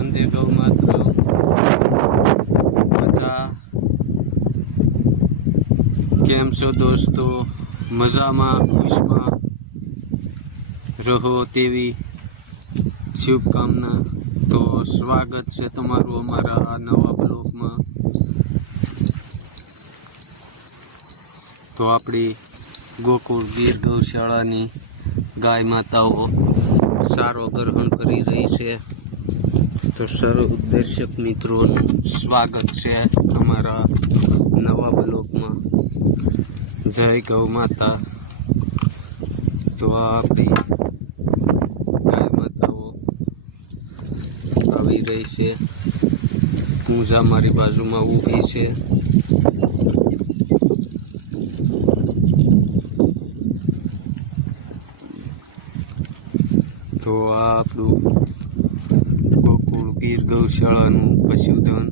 વંદે ગૌ માત્ર. બધા કેમ છો દોસ્તો? મજામાં, ખુશમાં? રહો તેવી શુભકામના. તો સ્વાગત છે તમારું અમારા આ નવા બ્લોગમાં. તો આપણી ગોકુળ ગીર ગૌશાળાની ગાય માતાઓ સારો ગ્રહણ કરી રહી છે. તો સર્વ દર્શક મિત્રોનું સ્વાગત છે અમારા નવા બ્લોકમાં જય ગૌ માતા. તો આ આપણી ગાય માતાઓ આવી રહી છે. પૂજા મારી બાજુમાં ઊભી છે. તો આપણું ગીર ગૌશાળાનું પશુધન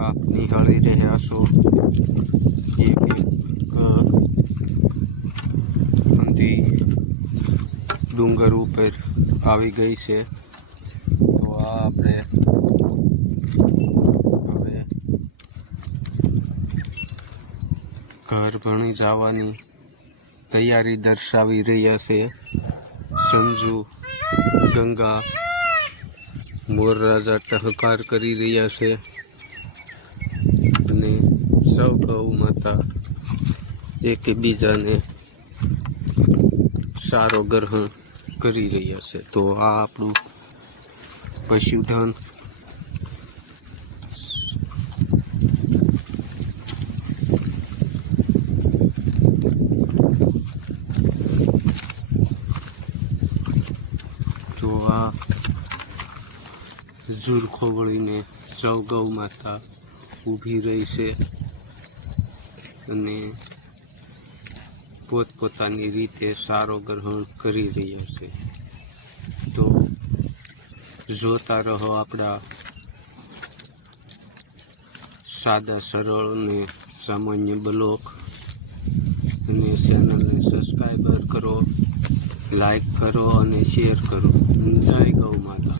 આપ નિહાળી રહ્યા છો. એક એક અ, ડુંગર ઉપર આવી ગઈ છે. તો આ આપણે હવે ઘર ભણી જવાની તૈયારી દર્શાવી રહ્યા છે. સંજુ ગંગા મોર રાજા ટહકાર કરી રહ્યા છે અને સૌ ગૌ માતા એકબીજાને સારો ગ્રહણ કરી રહ્યા છે. તો આ આપણું પશુધન તો ઝુરખો વળીને સૌ ગૌ માતા ઊભી રહી છે અને પોતપોતાની રીતે સારો ગ્રહણ કરી રહ્યા છે. તો જોતા રહો આપણા સાદા, સરળ અને સામાન્ય બ્લોક અને ચેનલને સબસ્ક્રાઈબર કરો, લાઈક કરો અને શેર કરો. જય ગૌ માતા.